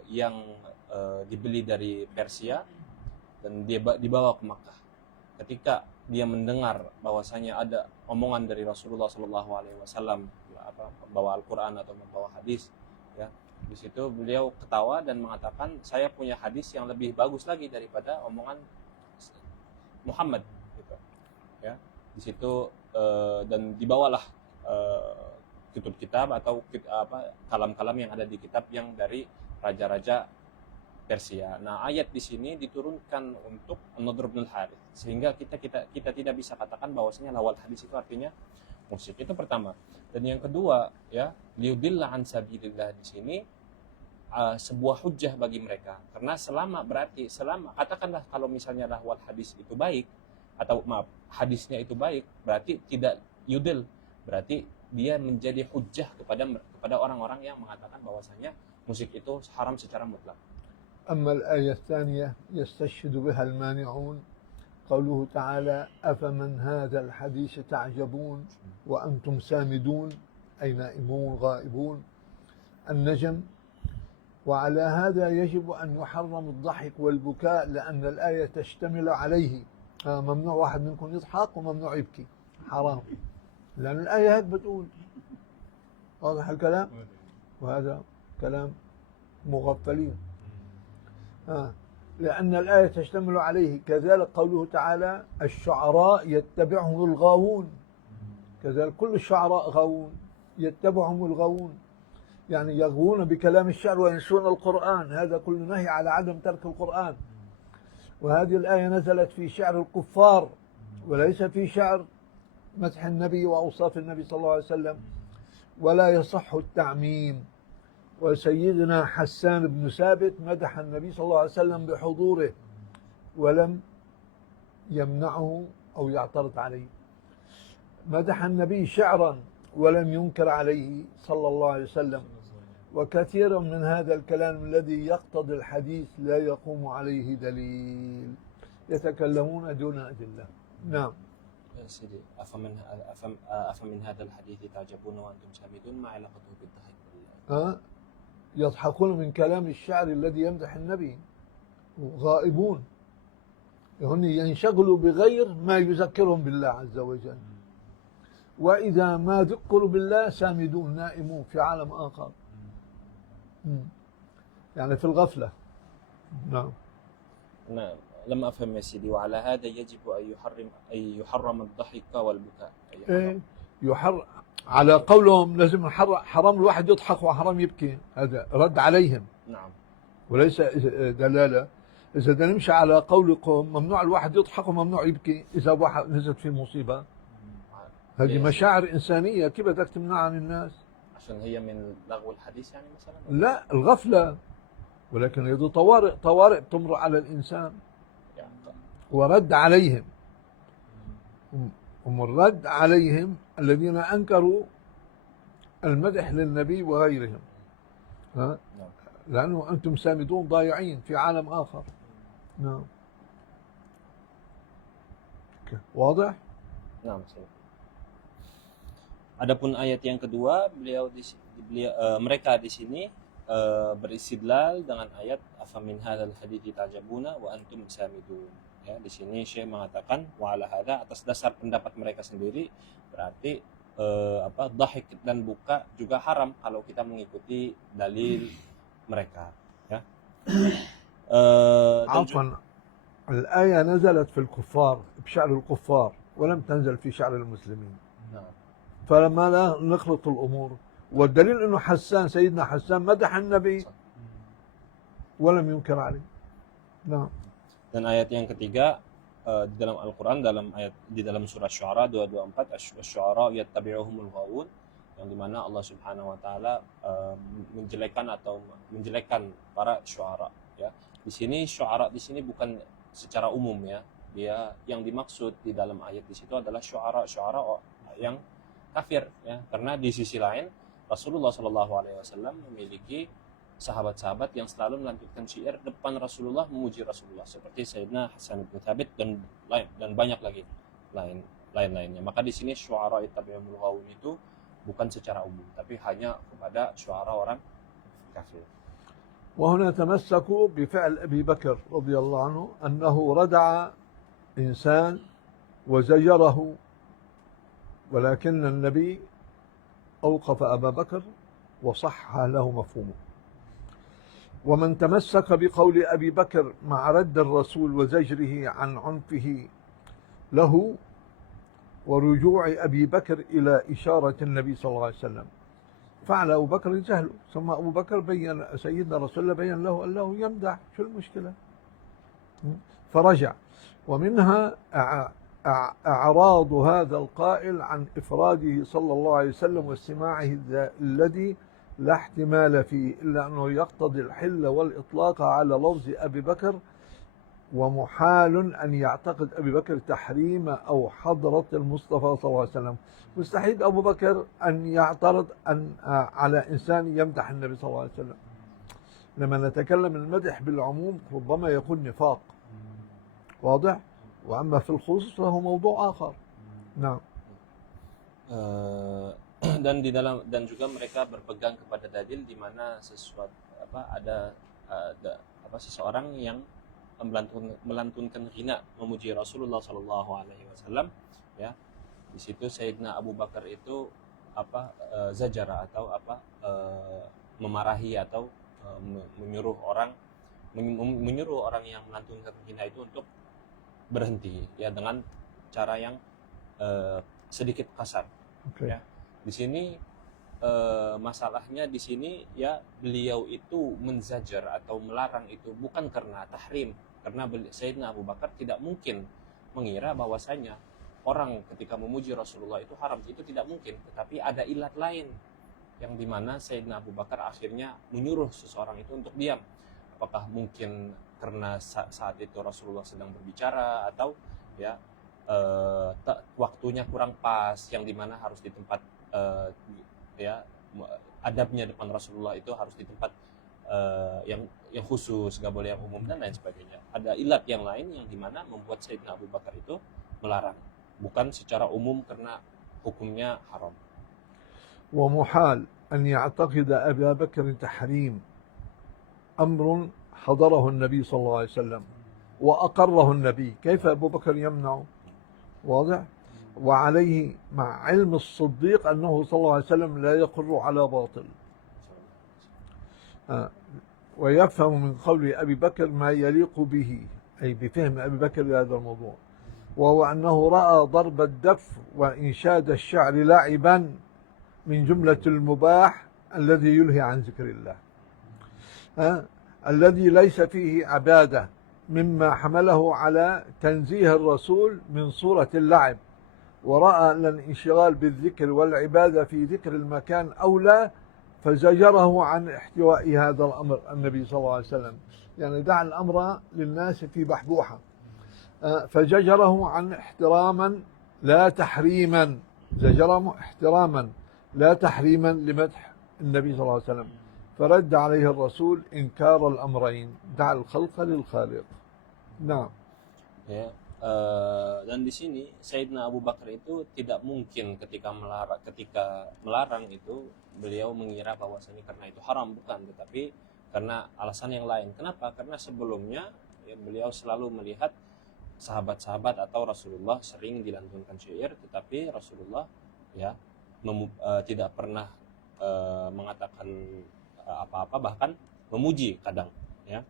yang dibeli dari Persia dan dia dibawa ke Makkah. Ketika dia mendengar bahwasanya ada omongan dari Rasulullah SAW, membawa Al-Quran atau membawa hadis, ya, di situ beliau ketawa dan mengatakan, saya punya hadis yang lebih bagus lagi daripada omongan Muhammad, gitu. Ya, di situ dan dibawalah kitab atau kalam-kalam yang ada di kitab yang dari raja-raja Persia. Nah, ayat di sini diturunkan untuk An-Nadhr bin Al-Harith, sehingga kita tidak bisa katakan bahwasanya lawal hadis itu artinya musik. Itu pertama. Dan yang kedua, ya, liyudilla an sabilillah di sini sebuah hujjah bagi mereka. Karena selama katakanlah kalau misalnya lawal hadis itu baik, atau hadisnya itu baik, berarti tidak yudil, berarti dia menjadi hujjah kepada orang-orang yang mengatakan bahwasanya musik itu haram secara mutlak. أما الآية الثانية يستشهد بها المانعون قوله تعالى أفمن هذا الحديث تعجبون وأنتم سامدون، أي نائمون غائبون، النجم. وعلى هذا يجب أن يحرم الضحك والبكاء، لأن الآية تشتمل عليه. ممنوع واحد منكم يضحك وممنوع يبكي، حرام، لأن الآية هيك بتقول. واضح الكلام؟ وهذا كلام مغفلين، لأن الآية تشتمل عليه. كذلك قوله تعالى الشعراء يتبعهم الغاوون، كذلك كل الشعراء غاوون، يتبعهم الغاوون، يعني يغوون بكلام الشعر وينسون القرآن. هذا كله نهي على عدم ترك القرآن. وهذه الآية نزلت في شعر الكفار وليس في شعر مدح النبي وأوصاف النبي صلى الله عليه وسلم، ولا يصح التعميم. وسيدنا حسان بن ثابت مدح النبي صلى الله عليه وسلم بحضوره ولم يمنعه أو يعترض عليه، مدح النبي شعرا ولم ينكر عليه صلى الله عليه وسلم. وكثيرا من هذا الكلام الذي يقتضي الحديث لا يقوم عليه دليل، يتكلمون دون أدلة. نعم. سيدي، أفمن هذا الحديث تعجبون وأنتم سامدون، ما علاقته بالضحك؟ يضحكون من كلام الشعر الذي يمدح النبي، غائبون، هن ينشغلوا بغير ما يذكرهم بالله عز وجل، وإذا ما ذكروا بالله سامدون نائمون في عالم آخر، يعني في الغفلة. نعم. نعم، لم أفهم يا سيدي. وعلى هذا يجب أن يحرم الضحك والبكاء. على قولهم لازم حرام الواحد يضحك وحرام يبكي، هذا رد عليهم. نعم. وليس دلالة. إذا بدنا نمشي على قولكم ممنوع الواحد يضحك وممنوع يبكي إذا واحد نزلت في مصيبة، هذه مشاعر إنسانية، كيف بدك تمنعها عن الناس؟ عشان هي من لغو الحديث يعني مثلا؟ لا، الغفلة، ولكن هذه طوارئ تمر على الإنسان. ورد عليهم، هم الرد عليهم الذين أنكروا المدح للنبي وغيرهم، لأنه أنتم سامدون ضايعين في عالم آخر. نعم. واضح؟ Nah, adapun ayat yang kedua, mereka di sini beristidlal dengan ayat afamin hadzal hadithi ta'jabuna wa antum samidun. Ya, di sini Syekh mengatakan wa ala hadza, atas dasar pendapat mereka sendiri, berarti dhahik dan buka juga haram kalau kita mengikuti dalil mereka, ya. عفوا، الآية نزلت في الكفار بشعر الكفار ولم تنزل في شعر المسلمين. Nah, فلما لا نخلط الأمور، والدليل أنه حسان سيدنا حسان مدح النبي ولم ينكر عليه. نعم. Dan ayat yang ketiga di dalam Al-Quran, di dalam surah Syu'ara 224, Asy-Syu'ara yattabi'uhumul ghawun, yang dimana Allah Subhanahu Wa Taala menjelekkan para syu'ara. Ya, di sini syu'ara di sini bukan secara umum, ya. Dia yang dimaksud di dalam ayat di situ adalah syu'ara yang kafir, ya. Karena di sisi lain Rasulullah SAW memiliki sahabat-sahabat yang selalu melantunkan syair depan Rasulullah, memuji Rasulullah, seperti Sayyidina Hasan bin Thabit dan banyak lagi lainnya. Maka di sini syu'ara yattabi'uhumul ghawun itu bukan secara umum, tapi hanya kepada syu'ara orang kafir. وهنا تمسكوا بفعل أبي بكر رضي الله عنه أنه ردع إنسان وزجره، ولكن النبي أوقف أبا بكر وصحح له مفهومه. ومن تمسك بقول أبي بكر مع رد الرسول وزجره عن عنفه له ورجوع أبي بكر إلى إشارة النبي صلى الله عليه وسلم، فعل أبو بكر جهله، ثم أبو بكر بين سيدنا رسول الله بين له أنه يمدح، شو المشكلة؟ فرجع. ومنها أعراض هذا القائل عن إفراده صلى الله عليه وسلم واستماعه الذي لا احتمال فيه إلا أنه يقتضي الحل والإطلاق على لفظ أبي بكر، ومحال أن يعتقد أبي بكر تحريم أو حضرة المصطفى صلى الله عليه وسلم. مستحيل أبو بكر أن يعترض على إنسان يمدح النبي صلى الله عليه وسلم. لما نتكلم المدح بالعموم ربما يكون نفاق، واضح؟ وأما في الخصوص فهو موضوع آخر. نعم. Dan juga mereka berpegang kepada dalil di mana ada seseorang yang melantunkan ghina, memuji Rasulullah Shallallahu Alaihi Wasallam, ya. Di situ Sayyidina Abu Bakar itu zajara atau memarahi atau menyuruh orang yang melantunkan ghina itu untuk berhenti, ya, dengan cara yang sedikit kasar. Okay. Ya. Di sini masalahnya di sini, ya, beliau itu menzajar atau melarang itu bukan karena tahrim, karena Sayyidina Abu Bakar tidak mungkin mengira bahwasanya orang ketika memuji Rasulullah itu haram, itu tidak mungkin. Tetapi ada ilat lain yang dimana Sayyidina Abu Bakar akhirnya menyuruh seseorang itu untuk diam. Apakah mungkin karena saat itu Rasulullah sedang berbicara, atau ya waktunya kurang pas, yang dimana harus di tempat ya, adabnya depan Rasulullah itu harus di tempat yang khusus, nggak boleh yang umum dan lain sebagainya. Ada ilat yang lain yang dimana membuat Sayyidina Abu Bakar itu melarang, bukan secara umum karena hukumnya haram. ومحال أن يعتقد أبا بكر تحريم أمر حضره النبي صلى الله عليه وسلم وأقره النبي، كيف أبو بكر يمنع؟ واضح؟ وعليه مع علم الصديق أنه صلى الله عليه وسلم لا يقر على باطل، ويفهم من قول أبي بكر ما يليق به، أي بفهم أبي بكر لهذا الموضوع، وهو أنه رأى ضرب الدف وإنشاد الشعر لعبا من جملة المباح الذي يلهي عن ذكر الله، الذي ليس فيه عبادة، مما حمله على تنزيه الرسول من صورة اللعب، ورأى أن الانشغال بالذكر والعبادة في ذكر المكان أولى، فزجره عن احتواء هذا الأمر النبي صلى الله عليه وسلم، يعني دع الأمر للناس في بحبوحة، فزجره عن احتراما لا تحريما، زجره احتراما لا تحريما لمدح النبي صلى الله عليه وسلم، فرد عليه الرسول إنكار الأمرين، دع الخلق للخالق. نعم. Ya. Dan di sini Sayyidina Abu Bakar itu tidak mungkin ketika melarang itu beliau mengira bahwasanya karena itu haram, bukan, tetapi karena alasan yang lain. Kenapa? Karena sebelumnya ya, beliau selalu melihat sahabat-sahabat atau Rasulullah sering dilantunkan syair, tetapi Rasulullah ya tidak pernah mengatakan apa-apa, bahkan memuji kadang, ya.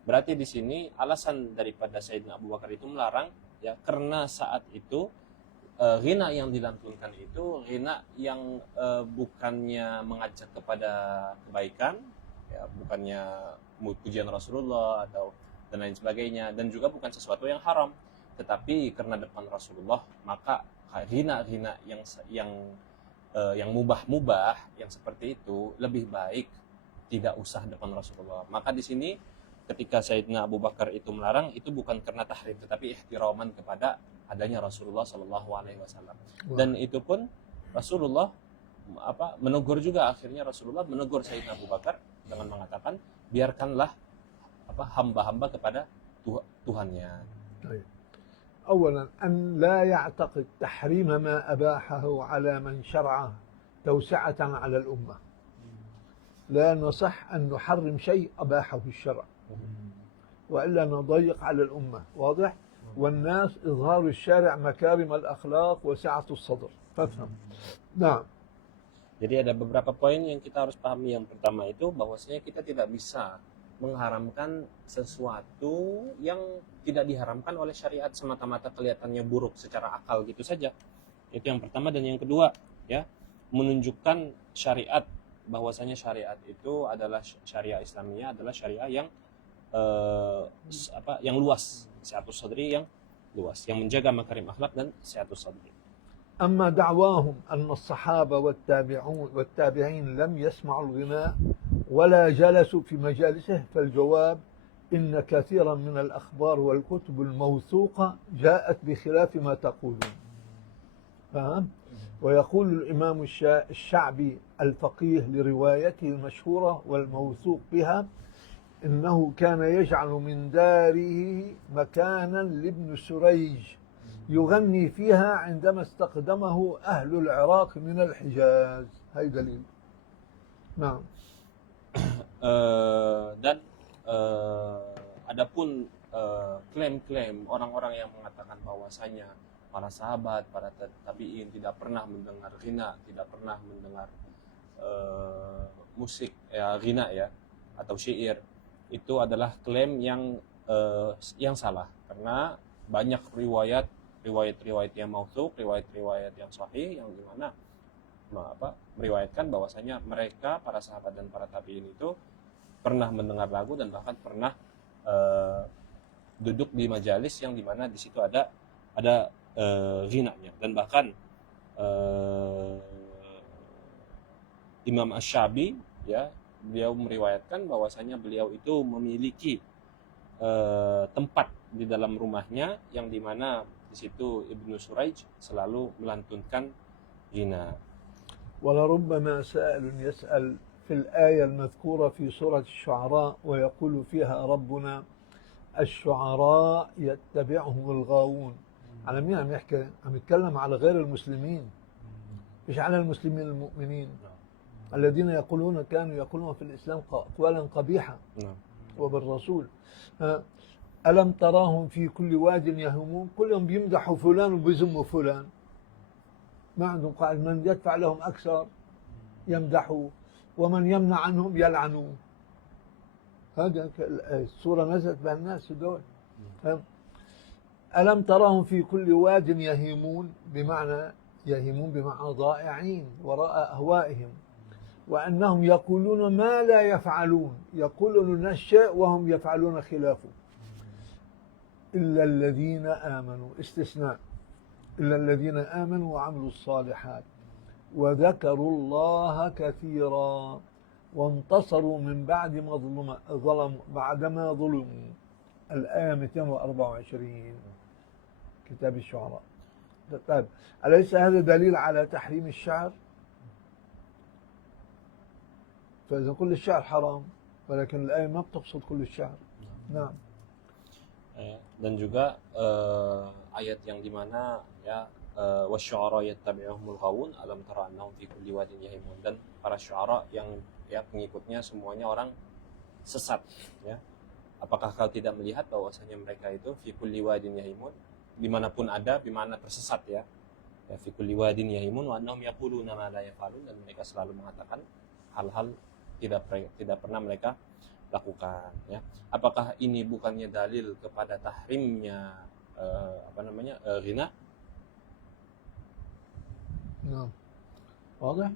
Berarti di sini alasan daripada Sayyidina Abu Bakar itu melarang ya karena saat itu ghina yang dilantunkan itu ghina yang bukannya mengajak kepada kebaikan, ya, bukannya pujian Rasulullah atau dan lain sebagainya, dan juga bukan sesuatu yang haram, tetapi karena depan Rasulullah maka ghina-ghina yang mubah-mubah yang seperti itu lebih baik tidak usah depan Rasulullah. Maka di sini ketika Sayyidina Abu Bakar itu melarang, itu bukan karena tahrim, tetapi ihtiraman kepada adanya Rasulullah Shallallahu Alaihi Wasallam. Dan itu pun Rasulullah menegur juga, akhirnya Rasulullah menegur Sayyidina Abu Bakar dengan mengatakan biarkanlah hamba-hamba kepada Tuhannya. أولا أن لا يعتقد تحريم ما أباحه على من شرعه توسعة على الأمة. لا نصح أن نحرم شيء أباحه الشرع وإلا نضيق على الأمة، واضح؟ والناس إظهار الشارع مكارم الأخلاق وسعة الصدر، فافهم. نعم. Jadi ada beberapa poin yang kita harus pahami. Yang pertama itu bahwasanya kita tidak bisa mengharamkan sesuatu yang tidak diharamkan oleh syariat semata-mata kelihatannya buruk secara akal gitu saja. Itu yang pertama. Dan yang kedua, ya, menunjukkan syariat, bahwasanya syariat itu adalah syariah Islamiyah adalah syariah yang luas, siatus sadri yang luas, yang menjaga makarim akhlak dan siatus sadri. أما دعواهم أن الصحابة والتابعين لم يسمعوا الغناء ولا جلسوا في مجالسه، فالجواب إن كثيرا من الأخبار والكتب الموثوقة جاءت بخلاف ما تقولون. فهم؟ ويقول الإمام الشعبي الفقيه لروايته المشهورة والموثوق بها إنه كان يجعل من داره مكانا لابن سريج يغني فيها عندما استقدمه أهل العراق من الحجاز. هاي دليل. نعم. Dan adapun klaim-klaim orang-orang yang mengatakan bahwasanya para sahabat, para tabi'in tidak pernah mendengar ghina, tidak pernah mendengar musik ya, ghina ya, atau syair, itu adalah klaim yang salah, karena banyak riwayat yang mautsuq, riwayat yang sahih yang dimana meriwayatkan bahwasanya mereka, para sahabat dan para tabi'in itu pernah mendengar lagu dan bahkan pernah duduk di majalis yang dimana di situ ada ghinanya. Dan bahkan Imam Asy-Syabi ya, beliau meriwayatkan bahwasanya beliau itu memiliki tempat di dalam rumahnya yang dimana di situ Ibnu Suraij selalu melantunkan ghina. ولربما سائل يسأل في الآية المذكورة في سورة الشعراء ويقول فيها ربنا الشعراء يتبعهم الغاوون. على مين عم يحكي؟ عم يتكلم على غير المسلمين، مش على المسلمين المؤمنين الذين كانوا يقولون في الإسلام أقوالا قبيحة وبالرسول. ألم تراهم في كل واد يهيمون؟ كلهم بيمدحوا فلان وبيذموا فلان، ما عندهم قاعدة. من يدفع لهم أكثر يمدحوا ومن يمنع عنهم يلعنوا. هذا السورة نزلت بهالناس دول. ألم تراهم في كل واد يهيمون، بمعنى ضائعين وراء أهوائهم، وأنهم يقولون ما لا يفعلون، يقولون الشيء وهم يفعلون خلافه. إلا الذين آمنوا، استثناء، إلا الذين آمنوا وعملوا الصالحات وذكروا الله كثيرا وانتصروا من بعد ما ظلموا بعدما ظلموا. الآية 224 كتاب الشعراء. طيب، أليس هذا دليل على تحريم الشعر؟ فإذا كل الشعر حرام، ولكن الآية ما بتقصد كل الشعر. نعم. Dan juga ayat yang dimana ya wasyu'ara yattabi'uhumul ghawun alam tara annahum fi kulli wadin yahimun, dan para syu'ara yang ya pengikutnya semuanya orang sesat ya. Apakah kau tidak melihat bahwasanya mereka itu fi kulli wadin yahimun, dimanapun ada, dimana tersesat ya. Ya fi kulli wadin yahimun wa annahum yaquluna ma la yaf'alun, dan mereka selalu mengatakan hal-hal tidak pernah mereka lakukan ya. Apakah ini bukannya dalil kepada tahrimnya ghina? نعم واضح.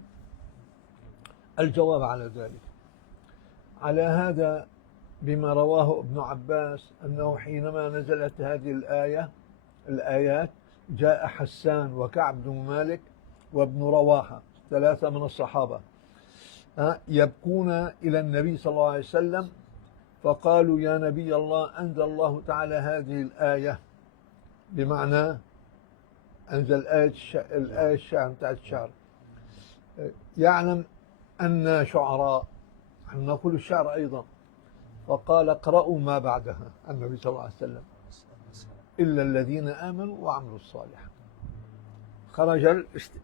الجواب على ذلك على هذا بما رواه ابن عباس أنه حينما نزلت هذه الآيات جاء حسان وكعب بن مالك وابن رواحة 3 من الصحابة يبكون إلى النبي صلى الله عليه وسلم، فقالوا يا نبي الله أنزل الله تعالى هذه الآية، بمعنى أنزل الآية الشعر بتاعت الشعر، يعلم أن شعراء، نحن نقول الشعر أيضا، فقال اقرأوا ما بعدها النبي صلى الله عليه وسلم إلا الذين آمنوا وعملوا الصالحات. خرج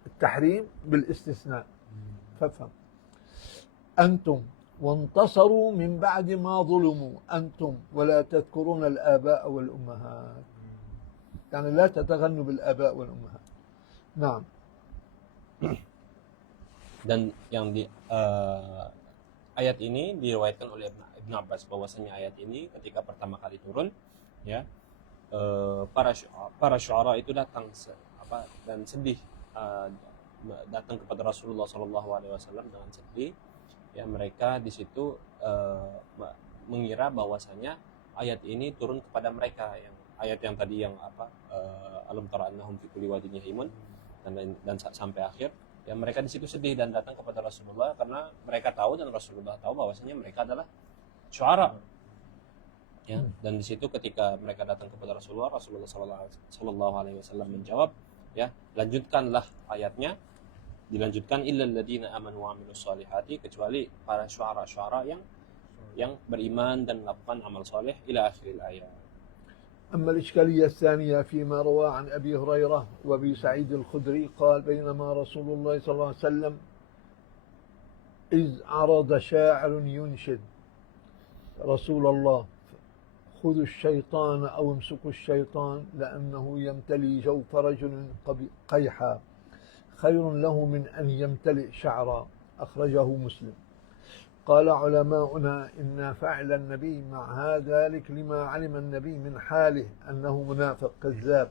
التحريم بالاستثناء. فافهم أنتم وانتصروا من بعد ما ظلموا أنتم ولا تذكرون الآباء والأمهات، يعني لا تتغنوا بالآباء والأمهات. نعم. Dan yang di ayat ini diriwayatkan oleh Ibnu Abbas bahwasanya ayat ini ketika pertama kali turun ya, para syu'ara itu datang dan sedih, datang kepada Rasulullah SAW dengan sedih ya. Mereka di situ mengira bahwasanya ayat ini turun kepada mereka, yang ayat yang tadi yang alam tara annahum fi kulli wadin yahimun dan sampai akhir ya. Mereka di situ sedih dan datang kepada Rasulullah karena mereka tahu dan Rasulullah tahu bahwasanya mereka adalah syu'ara ya. Dan di situ ketika mereka datang kepada Rasulullah sallallahu alaihi wasallam menjawab ya, lanjutkanlah ayatnya, dilanjutkan illal ladzina amanu wa amilus solihati, kecuali para syu'ara yang beriman dan melakukan amal soleh ila akhiril ayat. أما الإشكالية الثانية فيما روى عن أبي هريرة وأبي سعيد الخدري قال بينما رسول الله صلى الله عليه وسلم إذ عرض شاعر ينشد رسول الله خذوا الشيطان أو امسكوا الشيطان لأنه يمتلي جوف رجل قيحا خير له من أن يمتلئ شعرا، أخرجه مسلم. قال علماؤنا إن فعل النبي مع ذلك لما علم النبي من حاله أنه منافق كذاب،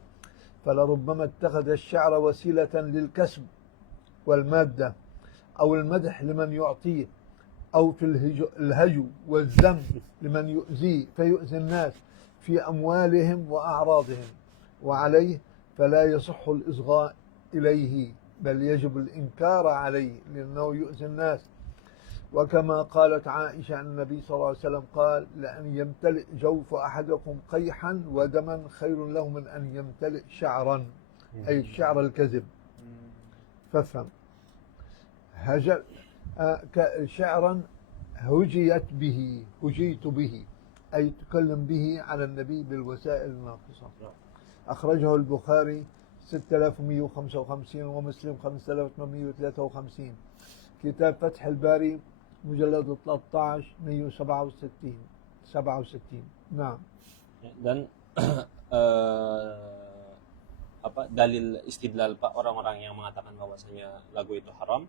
فلربما اتخذ الشعر وسيلة للكسب والمادة أو المدح لمن يعطيه، أو في الهجو والذم لمن يؤذيه فيؤذي الناس في أموالهم وأعراضهم، وعليه فلا يصح الإصغاء إليه بل يجب الإنكار عليه لأنه يؤذي الناس. وكما قالت عائشة النبي صلى الله عليه وسلم قال لأن يمتلئ جوف أحدكم قيحا ودما خير له من أن يمتلئ شعرا، أي الشعر الكذب. فافهم شعرا هجيت به أي تكلم به على النبي بالوسائل الناقصة. أخرجه البخاري 6155 ومسلم 5853. كتاب فتح الباري مجلد 13 167. نعم. Dan dalil istidlal orang-orang yang mengatakan bahwasanya lagu itu haram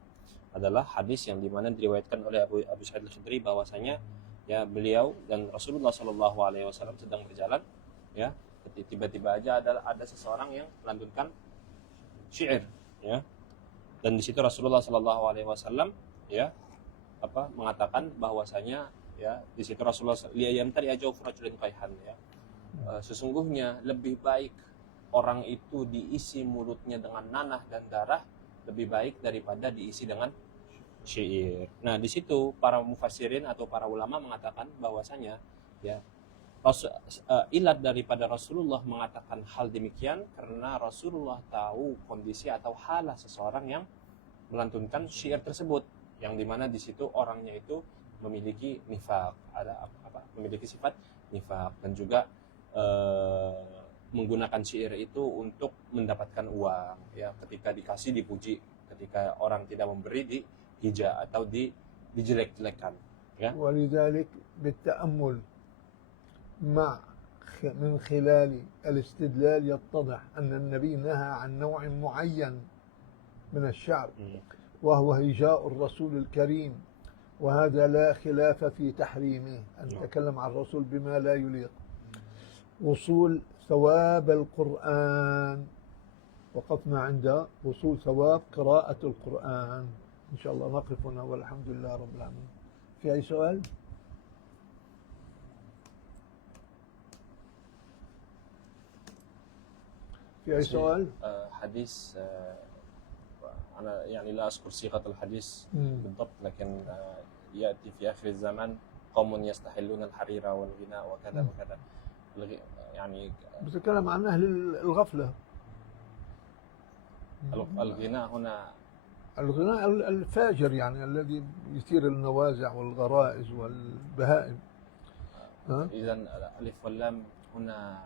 adalah hadis yang dimana diriwayatkan oleh Abu Sa'id al-Khudri bahwasanya ya beliau dan Rasulullah Shallallahu Alaihi Wasallam sedang berjalan ya, tiba-tiba aja ada seseorang yang melantunkan syair ya, dan di situ Rasulullah Shallallahu Alaihi Wasallam ya mengatakan bahwasanya ya di situ Rasulullah liyam tadi ajau furajulin qaihan ya, sesungguhnya lebih baik orang itu diisi mulutnya dengan nanah dan darah lebih baik daripada diisi dengan syair. Nah, di situ para mufassirin atau para ulama mengatakan bahwasanya ya ilat daripada Rasulullah mengatakan hal demikian karena Rasulullah tahu kondisi atau halah seseorang yang melantunkan syair tersebut, yang dimana di situ orangnya itu memiliki nifaq, memiliki sifat nifaq, dan juga menggunakan syair itu untuk mendapatkan uang, ya. Ketika dikasih dipuji, ketika orang tidak memberi dihija atau dijelek-jelekan, ya. ولذلك بالتأمل من خلال الاستدلال يتضح أن النبي نهى عن نوع معين من الشعر وهو هجاء الرسول الكريم، وهذا لا خلاف في تحريمه، أن تكلم عن الرسول بما لا يليق. وصول ثواب القرآن، وقفنا عند وصول ثواب قراءة القرآن. إن شاء الله نقف هنا والحمد لله رب العالمين. في أي سؤال؟ في أي سؤال؟ حديث أنا يعني لا أذكر صيغة الحديث بالضبط، لكن يأتي في آخر الزمان قوم يستحلون الحرير والغناء وكذا وكذا، يعني بتكلم عن أهل الغفلة. الغناء هنا الغناء الفاجر، يعني الذي يثير النوازع والغرائز والبهائم. إذا الألف واللام هنا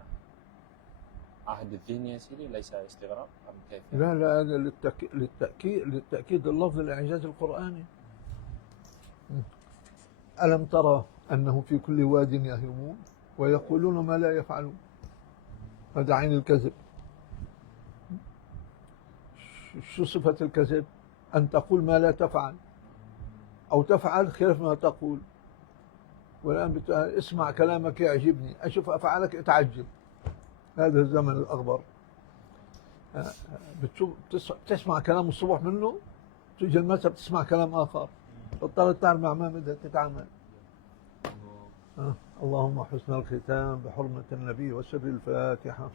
عهد الذهن يا سيدي، ليس استغراب أم كيف؟ لا لا، هذا للتأكيد اللفظ الإعجاز القرآني. ألم ترى أنه في كل واد يهيمون ويقولون ما لا يفعلون؟ هذا عين الكذب. شو صفة الكذب؟ أن تقول ما لا تفعل أو تفعل خلاف ما تقول. والآن اسمع كلامك يعجبني، أشوف أفعالك أتعجب. هذا الزمن الأخبر. تسمع كلام الصبح منه، تجي المساء بتسمع كلام آخر، تضطر تعرف مع ما بدها تتعامل. اللهم حسن الختام بحرمة النبي وسر الفاتحة.